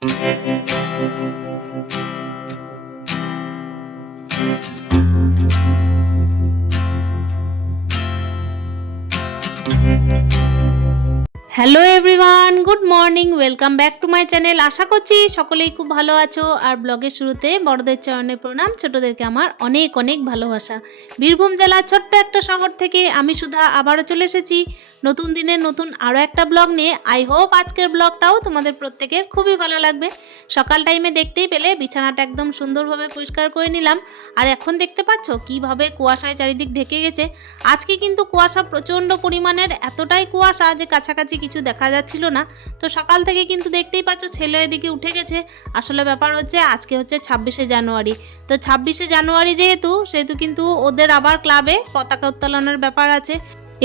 Thank you. Hello everyone good morning welcome back to my channel আশা করছি সকলেই খুব ভালো আছো। আর ব্লগের শুরুতে বড়দের চরণে প্রণাম, ছোটদেরকে আমার অনেক অনেক ভালোবাসা। বীরভূম জেলার ছোট্ট একটা শহর থেকে আমি সুধা আবারও চলে এসেছি। নতুন দিনের নতুন আরও একটা ব্লগ নিয়ে। আই হোপ আজকের ব্লগটাও তোমাদের প্রত্যেকের খুবই ভালো লাগবে। সকাল টাইমে দেখতেই পেলে বিছানাটা একদম সুন্দরভাবে পরিষ্কার করে নিলাম। আর এখন দেখতে পাচ্ছ কীভাবে কুয়াশায় চারিদিক ঢেকে গেছে। আজকে কিন্তু কুয়াশা প্রচণ্ড পরিমাণের, এতটাই কুয়াশা যে কাছাকাছি কিছু দেখা যাচ্ছিল না। তো সকাল থেকে কিন্তু দেখতেই পাচ্ছ ছেলে এদিকে উঠে গেছে। আসলে ব্যাপার হচ্ছে আজকে হচ্ছে ছাব্বিশে জানুয়ারি। তো ছাব্বিশে জানুয়ারি যেহেতু, সেহেতু কিন্তু ওদের আবার ক্লাবে পতাকা উত্তোলনের ব্যাপার আছে।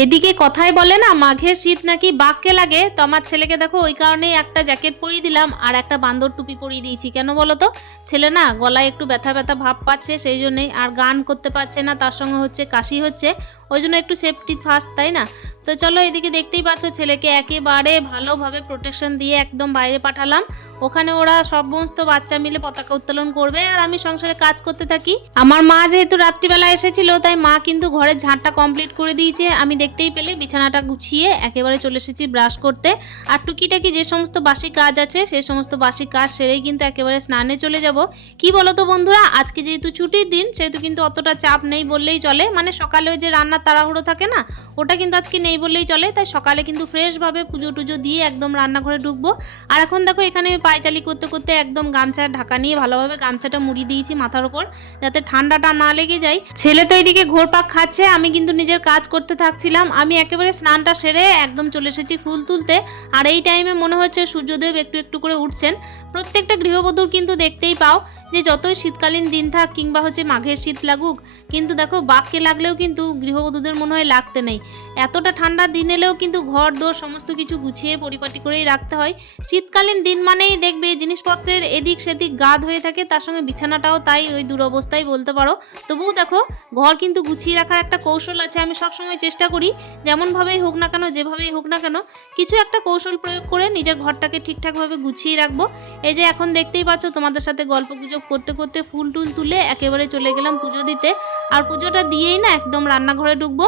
এদিকে কথায় বলে না, মাঘের শীত নাকি বাঘকে লাগে। তো আমার ছেলেকে দেখো, ওই কারণেই একটা জ্যাকেট পরিয়ে দিলাম আর একটা বান্দর টুপি পরিয়ে দিয়েছি। কেন বলো তো? ছেলে না, গলায় একটু ব্যথা ব্যথা ভাব পাচ্ছে, সেই জন্যেই আর গান করতে পারছে না। তার সঙ্গে হচ্ছে কাশি হচ্ছে। ওই জন্য একটু সেফটি ফার্স্ট তাই না? তো চলো এদিকে দেখতেই পাচ্ছ ছেলেকে একেবারে ভালোভাবে প্রোটেকশন দিয়ে একদম বাইরে পাঠালাম। ওখানে ওরা সমস্ত বাচ্চা মিলে পতাকা উত্তোলন করবে আর আমি সংসারে কাজ করতে থাকি। আমার মা যেহেতু রাত্রিবেলা এসেছিল, তাই মা কিন্তু ঘরের ঝাঁটটা কমপ্লিট করে দিয়েছে। আমি দেখতেই পেলে বিছানাটা গুছিয়ে একেবারে চলে এসেছি ব্রাশ করতে। আর টুকিটাকি যে সমস্ত বাসি কাজ আছে সেই সমস্ত বাসি কাজ সেরেই কিন্তু একেবারে স্নানে চলে যাব। কি বলো তো বন্ধুরা, আজকে যেহেতু ছুটির দিন, সেহেতু কিন্তু অতটা চাপ নেই বললেই চলে। মানে সকালে যে রান্নার তাড়াহুড়ো থাকে না, ওটা কিন্তু আজকে নেই বললেই চলে, তাই সকালে কিন্তু ফ্রেশভাবে পুজো টুজো দিয়ে একদম রান্নাঘরে ঢুকবো। আর এখন দেখো এখানে আমি পায়চালি করতে করতে একদম গামছা ঢাকা নিয়ে ভালোভাবে গামছাটা মুড়ি দিয়েছি মাথার উপর যাতে ঠান্ডাটা না লেগে যায়। ছেলে তো এইদিকে ঘোরপাক খাচ্ছে, আমি কিন্তু নিজের কাজ করতে থাকছিলাম, আমি একেবারে স্নানটা সেরে একদম চলে এসেছি ফুল তুলতে, আর এই টাইমে মনে হচ্ছে সূর্যদেব একটু একটু করে উঠছেন। প্রত্যেকটা গৃহবধূর কিন্তু দেখতেই পাও যে যতই শীতকালীন দিন থাক কিংবা হচ্ছে মাঘের শীত লাগুক, কিন্তু দেখো বাঘকে লাগলেও কিন্তু গৃহবধূদের মনে হয় লাগতে নেই। এতটা ঠান্ডার দিন এলেও কিন্তু ঘর, দোর, সমস্ত কিছু গুছিয়ে পরিপাটি করেই রাখতে হয়। শীতকালীন দিন মানেই দেখবে জিনিসপত্রের এদিক সেদিক গাদ হয়ে থাকে, তার সঙ্গে বিছানাটাও তাই, ওই দুরবস্থায় বলতে পারো। তবুও দেখো, ঘর কিন্তু গুছিয়ে রাখার একটা কৌশল আছে, আমি সবসময় চেষ্টা করি, যেমনভাবেই হোক না কেন, যেভাবেই হোক না কেন, কিছু একটা কৌশল প্রয়োগ করে নিজের ঘরটাকে ঠিকঠাকভাবে গুছিয়ে রাখব। এই যে এখন দেখতেই পাচ্ছ, তোমাদের সাথে গল্প গুজব করতে করতে ফুল টুল তুলে একেবারে চলে গেলাম পুজো দিতে। আর পুজোটা দিয়েই না, একদম রান্নাঘরে ঢুকবো।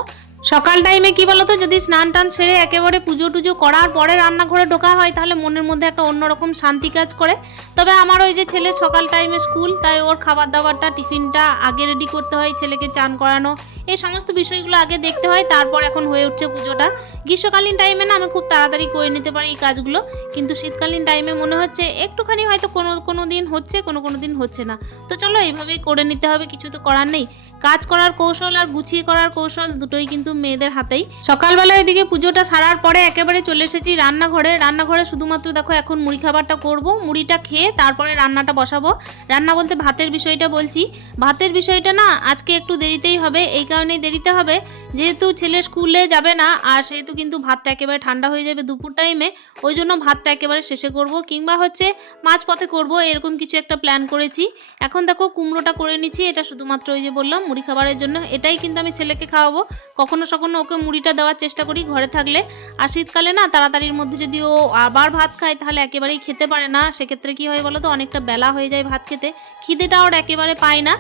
সকাল টাইমে কি বলতো, যদি স্নান টান সেরে একেবারে পুজো টুজো করার পরে রান্নাঘরে ঢোকা হয়, তাহলে মনের মধ্যে একটা অন্যরকম শান্তি কাজ করে। তবে আমার ওই যে ছেলে সকাল টাইমে স্কুল তাই ওর খাবার দাবারটা, টিফিনটা আগে রেডি করতে হয়, ছেলেকে চান করানো। এই সমস্ত বিষয়গুলো আগে দেখতে হয়, তারপর এখন হয়ে উঠছে পুজোটা। গ্রীষ্মকালীন টাইমে না আমি খুব তাড়াতাড়ি করে নিতে পারি এই কাজগুলো, কিন্তু শীতকালীন টাইমে মনে হচ্ছে একটুখানি হয়তো কোনো কোনো দিন হচ্ছে, কোনো কোনো দিন হচ্ছে না। তো চলো এইভাবেই করে নিতে হবে, কিছু তো করার নেই। কাজ করার কৌশল আর গুছিয়ে করার কৌশল দুটোই কিন্তু মেয়েদের হাতেই। সকালবেলা এদিকে পুজোটা সারার পরে একেবারে চলে এসেছি রান্নাঘরে। রান্নাঘরে শুধুমাত্র দেখো এখন মুড়ি খাবারটা করব, মুড়িটা খেয়ে তারপরে রান্নাটা বসাবো। রান্না বলতে ভাতের বিষয়টা বলছি। ভাতের বিষয়টা না আজকে একটু দেরিতেই হবে, এই কারণেই দেরিতে হবে। যেহেতু ছেলে স্কুলে যাবে না, আর সেহেতু কিন্তু ভাতটা একেবারে ঠান্ডা হয়ে যাবে দুপুর টাইমে, ওই জন্য ভাতটা একেবারে শেষে করব কিংবা হচ্ছে মাছ পথে করব, এরকম কিছু একটা প্ল্যান করেছি। এখন দেখো কুমড়োটা করে নিচ্ছি, এটা শুধুমাত্র ওই যে বললাম, মুড়ি খাবারের জন্য। এটাই কিন্তু আমি ছেলেকে খাওয়াবো। কখনো সখনো ওকে মুড়িটা দেওয়ার চেষ্টা করি ঘরে থাকলে। আর শীতকালে না, তাড়াতাড়ির মধ্যে যদি ও আবার ভাত খায়, তাহলে একেবারেই খেতে পারে না। সেক্ষেত্রে কি হয় বলো তো, অনেকটা বেলা হয়ে যায় ভাত খেতে। খিদেটা ওর একেবারে পায় না।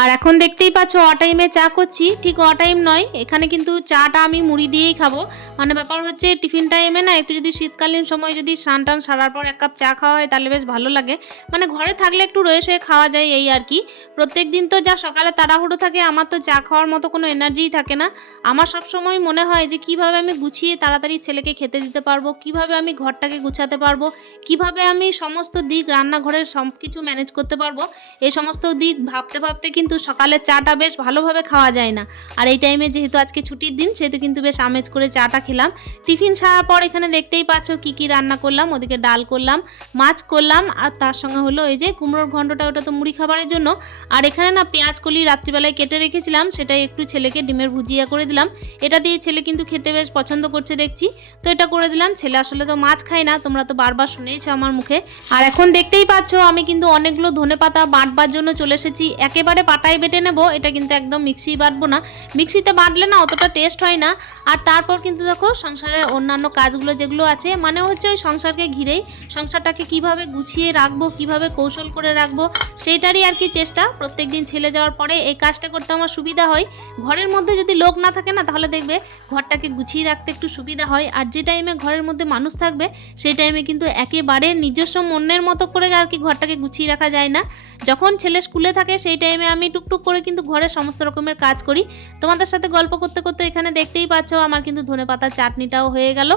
আর এখন দেখতেই পাচ্ছ, অ টাইমে চা করছি। ঠিক অ টাইম নয়। এখানে কিন্তু চাটা আমি মুড়ি দিয়েই খাব। মানে ব্যাপার হচ্ছে, টিফিন টাইমে না, একটু যদি শীতকালীন সময় যদি স্নান টান সারার পর এক কাপ চা খাওয়া হয়, তাহলে বেশ ভালো লাগে। মানে ঘরে থাকলে একটু রয়ে শুয়ে খাওয়া যায় এই আর কি। প্রত্যেক দিন তো যা সকালে তাড়াহুড়ো থাকে, আমার তো চা খাওয়ার মতো কোনো এনার্জিই থাকে না। আমার সব সময় মনে হয় যে, কীভাবে আমি গুছিয়ে তাড়াতাড়ি ছেলেকে খেতে দিতে পারব, কীভাবে আমি ঘরটাকে গুছাতে পারব, কীভাবে আমি সমস্ত দিক রান্নাঘরের সব কিছু ম্যানেজ করতে পারব, এই সমস্ত দিক ভাবতে ভাবতে কিন্তু সকালে চাটা বেশ ভালোভাবে খাওয়া যায় না। আর এই টাইমে যেহেতু আজকে ছুটির দিন, সেহেতু কিন্তু বেশ আমেজ করে চাটা খেলাম। টিফিন সারার পর এখানে দেখতেই পাচ্ছ কি কি রান্না করলাম, ওদিকে ডাল করলাম, মাছ করলাম, আর তার সঙ্গে হলো এই যে কুমড়োর ঘন্টটা ওটা তো মুড়ি খাবারের জন্য। আর এখানে না পেঁয়াজ কলি রাত্রিবেলায় কেটে রেখেছিলাম, সেটাই একটু ছেলেকে ডিমের ভুজিয়া করে দিলাম। এটা দিয়ে ছেলে কিন্তু খেতে বেশ পছন্দ করছে দেখছি। তো এটা করে দিলাম, ছেলে আসলে তো মাছ খায় না, তোমরা তো বারবার শুনেইছো আমার মুখে। আর এখন দেখতেই পাচ্ছ আমি কিন্তু অনেকগুলো ধনে পাতা বাঁটবার জন্য চলে এসেছি, একেবারে পাটায় বেটে নেব, এটা কিন্তু একদম মিক্সি বাটবো না। মিক্সিতে বাটলে না অতটা টেস্ট হয় না। আর তারপর কিন্তু দেখো, সংসারের অন্যান্য কাজগুলো যেগুলো আছে মানে হচ্ছে ওই সংসারকে ঘিরেই, সংসারটাকে কীভাবে গুছিয়ে রাখব, কীভাবে কৌশল করে রাখব, সেইটারই আর কি চেষ্টা। প্রত্যেক দিন ছেলে যাওয়ার পরে এই কাজটা করতে আমার সুবিধা হয়। ঘরের মধ্যে যদি লোক না থাকে না, তাহলে দেখবে ঘরটাকে গুছিয়ে রাখতে একটু সুবিধা হয়। আর যে টাইমে ঘরের মধ্যে মানুষ থাকবে, সেই টাইমে কিন্তু একেবারে নিজস্ব মনের মতো করে আর কি ঘরটাকে গুছিয়ে রাখা যায় না। যখন ছেলে স্কুলে থাকে, সেই টাইমে আমি টুকটুক করে কিন্তু ঘরের সমস্ত রকমের কাজ করি। তোমাদের সাথে গল্প করতে করতে এখানে দেখতেই পাচ্ছ আমার কিন্তু ধনে পাতার চাটনিটাও হয়ে গেল।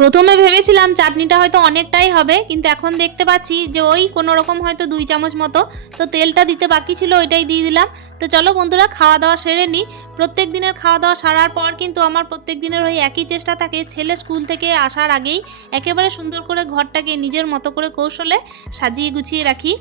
প্রথমে ভেবেছিলাম চাটনিটা হয়তো অনেকটাই হবে, কিন্তু এখন দেখতে পাচ্ছি যে ওই কোনো রকম হয়তো দুই চামচ মতো। তো তেলটা দিতে বাকি ছিল, ওইটাই দিয়ে দিলাম। তো চলো বন্ধুরা খাওয়া দাওয়া সেরে নিই। প্রত্যেক দিনের খাওয়া দাওয়া সারার পর কিন্তু আমার প্রত্যেক দিনের ওই একই চেষ্টা থাকে ছেলে স্কুল থেকে আসার আগেই। একেবারে সুন্দর করে ঘরটাকে নিজের মতো করে কৌশলে সাজিয়ে গুছিয়ে রাখি।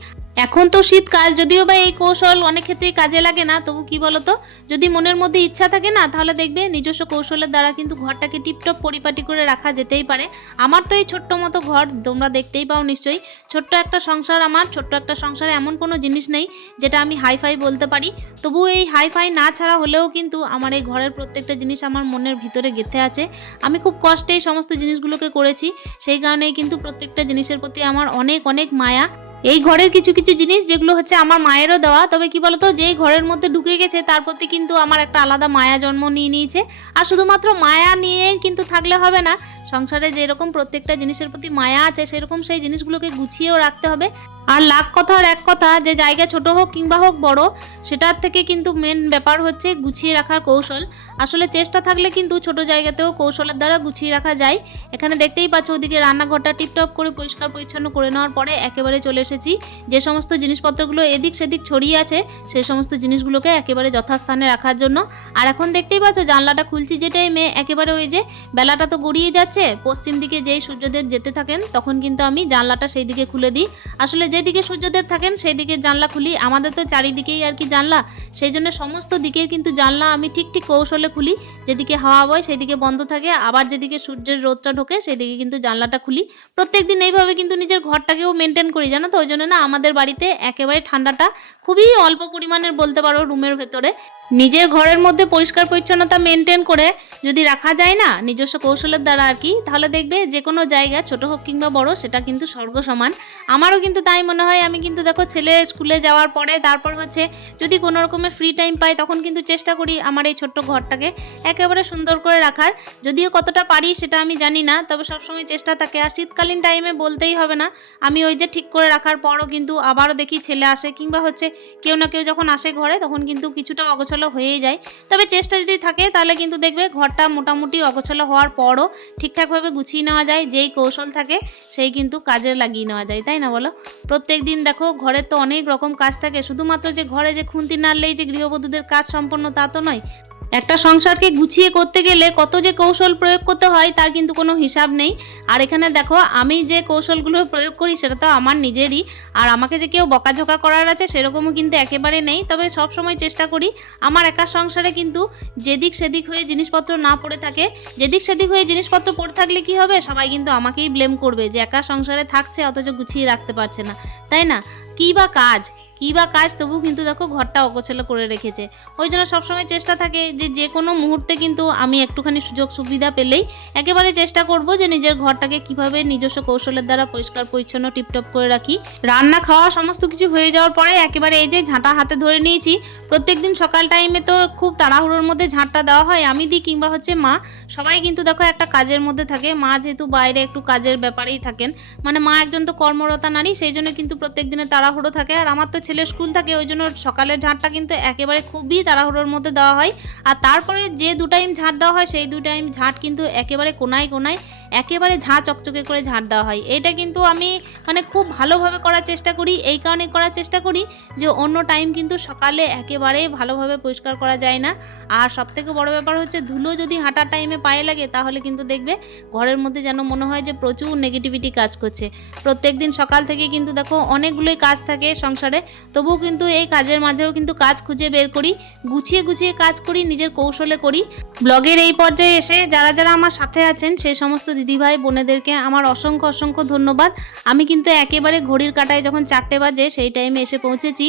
এখন তো শীতকাল, যদিও বা এই কৌশল অনেক ক্ষেত্রেই কাজে লাগে না, তবু কি বলতো? যদি মনের মধ্যে ইচ্ছা থাকে না, তাহলে দেখবে নিজস্ব কৌশলের দ্বারা কিন্তু ঘরটাকে টিপটপ পরিপাটি করে রাখা যেতেই পারে। আমার তো এই ছোট্ট মতো ঘর, তোমরা দেখতেই পাও নিশ্চয়ই। ছোট্ট একটা সংসার আমার, ছোট্ট একটা সংসারে এমন কোনো জিনিস নেই, যেটা আমি হাইফাই বলতে পারি। তবু এই হাইফাই না ছাড়া হলেও কিন্তু আমার এই ঘরের প্রত্যেকটা জিনিস আমার মনের ভিতরে গেঁথে আছে। আমি খুব কষ্টে এই সমস্ত জিনিসগুলোকে করেছি, সেই কারণেই কিন্তু প্রত্যেকটা জিনিসের প্রতি আমার অনেক অনেক মায়া। এই ঘরের কিছু কিছু জিনিস যেগুলো হচ্ছে আমার মায়েরও দেওয়া, তবে কি বলতো, যেই ঘরের মধ্যে ঢুকে গেছে, তার প্রতি কিন্তু আমার একটা আলাদা মায়া জন্ম নিয়ে নিয়েছে। আর শুধুমাত্র মায়া নিয়ে কিন্তু থাকলে হবে না, সংসারে যেরকম প্রত্যেকটা জিনিসের প্রতি মায়া আছে, সেরকম সেই জিনিসগুলোকে গুছিয়েও রাখতে হবে। আর লাখ কথার এক কথা, যে জায়গা ছোট হোক কিংবা হোক বড়, সেটার থেকে কিন্তু মেন ব্যাপার হচ্ছে গুছিয়ে রাখার কৌশল। আসলে চেষ্টা থাকলে কিন্তু ছোট জায়গাতেও কৌশলের দ্বারা গুছিয়ে রাখা যায়। এখানে দেখতেই পাচ্ছ, ওদিকে রান্নাঘরটা টিপটপ করে পরিষ্কার পরিচ্ছন্ন করে নেওয়ার পরে একেবারে চলে এসেছি, যে সমস্ত জিনিসপত্রগুলো এদিক সেদিক ছড়িয়ে আছে, সেই সমস্ত জিনিসগুলোকে একেবারে যথাস্থানে রাখার জন্য। আর এখন দেখতেই পাচ্ছ, জানলাটা খুলছি যে টাইমে, একেবারে ওই যে বেলাটা তো গড়িয়ে যাচ্ছে, পশ্চিম দিকে যেই সূর্যদেব যেতে থাকেন, তখন কিন্তু আমি জানলাটা সেই দিকে খুলে দিই। আসলে যেদিকে সূর্যদেব থাকেন সেই দিকে জানলা খুলি। আমাদের তো চারিদিকেই আর কি জানলা, সেই জন্য সমস্ত দিকের কিন্তু জানলা আমি ঠিক ঠিক কৌশলে খুলি। যেদিকে হাওয়া বয় সেদিকে বন্ধ থাকে। আবার যেদিকে সূর্যের রোদটা ঢোকে সেদিকে কিন্তু জানলাটা খুলি। প্রত্যেক দিন এইভাবে কিন্তু নিজের ঘরটাকেও মেনটেন করি, জানো তো? ওই জন্য না আমাদের বাড়িতে একেবারে ঠান্ডাটা খুবই অল্প পরিমাণের বলতে পারো রুমের ভেতরে। নিজের ঘরের মধ্যে পরিষ্কার পরিচ্ছন্নতা মেনটেন করে যদি রাখা যায় না, নিজস্ব কৌশলের দ্বারা আর কি, তাহলে দেখবে যে কোনো জায়গা, ছোট হোক কিংবা বড়, সেটা কিন্তু স্বর্গ সমান। আমারও কিন্তু তাই মনে হয়, আমি কিন্তু দেখো ছেলে স্কুলে যাওয়ার পরে, তারপর হচ্ছে যদি কোনো রকমের ফ্রি টাইম পাই, তখন কিন্তু চেষ্টা করি আমার এই ছোট্ট ঘরটাকে একেবারে সুন্দর করে রাখার। যদিও কতটা পারি সেটা আমি জানি না, তবে সবসময় চেষ্টা থাকে। আর শীতকালীন টাইমে বলতেই হবে না, আমি ওই যে ঠিক করে রাখার পরও কিন্তু আবারও দেখি ছেলে আসে কিংবা হচ্ছে কেউ না কেউ যখন আসে ঘরে, তখন কিন্তু কিছুটা অগোছালো হয়েই যায়। তবে চেষ্টা যদি থাকে, তাহলে কিন্তু দেখবে ঘরটা মোটামুটি অগোছালো হওয়ার পরও ঠিকঠাকভাবে গুছিয়ে নেওয়া যায়, যেই কৌশল থাকে সেই কিন্তু কাজে লাগিয়ে নেওয়া যায়, তাই না বলো? প্রত্যেক দিন দেখো, ঘরের তো অনেক রকম কাজ থাকে, শুধুমাত্র যে ঘরে যে খুন্তি নাড়লেই যে গৃহবধূদের কাজ সম্পন্ন তা তো নয় একটা সংসারকে গুছিয়ে করতে গেলে কত যে কৌশল প্রয়োগ করতে হয়, তার কিন্তু কোনো হিসাব নেই। আর এখানে দেখো, আমি যে কৌশলগুলো প্রয়োগ করি, সেটা তো আমার নিজেরই। আর আমাকে যে কেউ বকাঝোকা করার আছে, সেরকমও কিন্তু একেবারে নেই। তবে সব সময় চেষ্টা করি, আমার একা সংসারে কিন্তু যেদিক সেদিক হয়ে জিনিসপত্র না পড়ে থাকে। যেদিক সেদিক হয়ে জিনিসপত্র পড়ে থাকলে কি হবে? সবাই কিন্তু আমাকেই ব্লেম করবে যে একা সংসারে থাকছে, অথচ গুছিয়ে রাখতে পারছে না। তাই না? কী বা কাজ? কী বা কাজ? তবু কিন্তু দেখো ঘরটা অগোছালো করে রেখেছে। ওই জন্য সবসময় চেষ্টা থাকে যে যে কোনো মুহূর্তে কিন্তু আমি একটুখানি সুযোগ সুবিধা পেলেই একেবারে চেষ্টা করব যে নিজের ঘরটাকে কীভাবে নিজস্ব কৌশলের দ্বারা পরিষ্কার, পরিচ্ছন্ন, টিপটপ করে রাখি। রান্না, খাওয়া সমস্ত কিছু হয়ে যাওয়ার পরে একেবারে এই যে ঝাঁটা হাতে ধরে নিয়েছি প্রত্যেকদিন সকাল টাইমে তো খুব তাড়াহুড়োর মধ্যে ঝাঁটটা দেওয়া হয়। আমি দিই কিংবা হচ্ছে মা। সবাই কিন্তু দেখো একটা কাজের মধ্যে থাকে। মা যেহেতু বাইরে একটু কাজের ব্যাপারেই থাকেন। মানে মা একজন তো কর্মরতা নারী, সেই জন্য কিন্তু প্রত্যেক দিনে তাড়াহুড়ো থাকে। আর আমার তো ছেলে স্কুল থাকে, ওই জন্য সকালের ঝাঁটটা কিন্তু একেবারে খুবই তাড়াহুড়োর মধ্যে দেওয়া হয়। আর তারপরে যে দু টাইম ঝাঁট দেওয়া হয়, সেই দু টাইম ঝাঁট কিন্তু একেবারে কোনায় কোনায় একেবারে ঝাঁ চকচকে করে ঝাঁট দেওয়া হয়। এটা কিন্তু আমি মানে খুব ভালোভাবে করার চেষ্টা করি। এই কারণে করার চেষ্টা করি যে অন্য টাইম কিন্তু সকালে একেবারে ভালোভাবে পরিষ্কার করা যায় না। আর সবথেকে বড় ব্যাপার হচ্ছে ধুলো যদি হাঁটার টাইমে পায়ে লাগে তাহলে কিন্তু দেখবে ঘরের মধ্যে যেন মনে হয় যে প্রচুর নেগেটিভিটি কাজ করছে। প্রত্যেক দিন সকাল থেকে কিন্তু দেখো অনেকগুলোই কাজ থাকে সংসারে। তবুও কিন্তু এই কাজের মাঝেও কিন্তু কাজ খুঁজে বের করি, গুছিয়ে গুছিয়ে কাজ করি, নিজের কৌশলে করি। ব্লগের এই পর্যায়ে এসে যারা যারা আমার সাথে আছেন সেই সমস্ত দিদিভাই, বোনেদেরকে আমার অসংখ্য অসংখ্য ধন্যবাদ। আমি কিন্তু একেবারে ঘড়ির কাটায় যখন চারটে বাজে সেই টাইমে এসে পৌঁছেছি।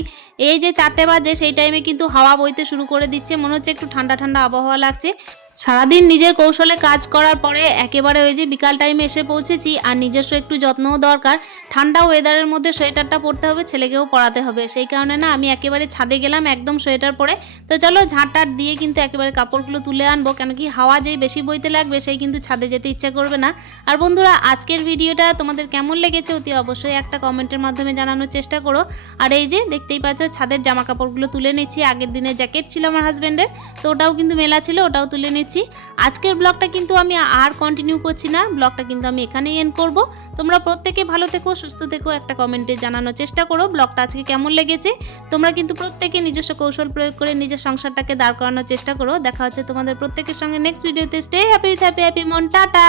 এই যে চারটে বাজে সেই টাইমে কিন্তু হাওয়া বইতে শুরু করে দিচ্ছে। মনে হচ্ছে একটু ঠান্ডা ঠান্ডা আবহাওয়া লাগছে। সারাদিন নিজের কৌশলে কাজ করার পরে একেবারে ওই যে বিকাল টাইমে এসে পৌঁছেছি, আর নিজস্ব একটু যত্নও দরকার। ঠান্ডা ওয়েদারের মধ্যে সোয়েটারটা পরতে হবে, ছেলেকেও পরাতে হবে। সেই কারণে না, আমি একেবারে ছাদে গেলাম একদম সোয়েটার পরে। তো চলো ঝাঁটার দিয়ে কিন্তু একেবারে কাপড়গুলো তুলে আনব, কেন কি হাওয়া যেই বেশি বইতে লাগবে, সেই কিন্তু ছাদে যেতে ইচ্ছা করবে না। আর বন্ধুরা, আজকের ভিডিওটা তোমাদের কেমন লেগেছে অতি অবশ্যই একটা কমেন্টের মাধ্যমে জানানোর চেষ্টা করো। আর এই যে দেখতেই পাচ্ছ, ছাদের জামা কাপড়গুলো তুলে নিচ্ছি। আগের দিনে জ্যাকেট ছিল আমার হাজব্যান্ডের তো ওটাও কিন্তু মেলা ছিল, ওটাও তুলে নিচ্ছি। আজকের ব্লগটা কিন্তু আমি আর কন্টিনিউ করছি না। ব্লগটা কিন্তু আমি এখানেই এন্ড করব। তোমরা প্রত্যেকে ভালো থেকো, সুস্থ থেকো, একটা কমেন্টে জানানোর চেষ্টা করো। ব্লগটা আজকে কেমন লেগেছে? তোমরা কিন্তু প্রত্যেকে নিজস্ব কৌশল প্রয়োগ করে নিজের সংসারটাকে দাঁড় করানোর চেষ্টা করো। দেখা হচ্ছে তোমাদের প্রত্যেকের সঙ্গে নেক্সট ভিডিওতে স্টে হ্যাপি হ্যাপি হ্যাপি মন। টাটা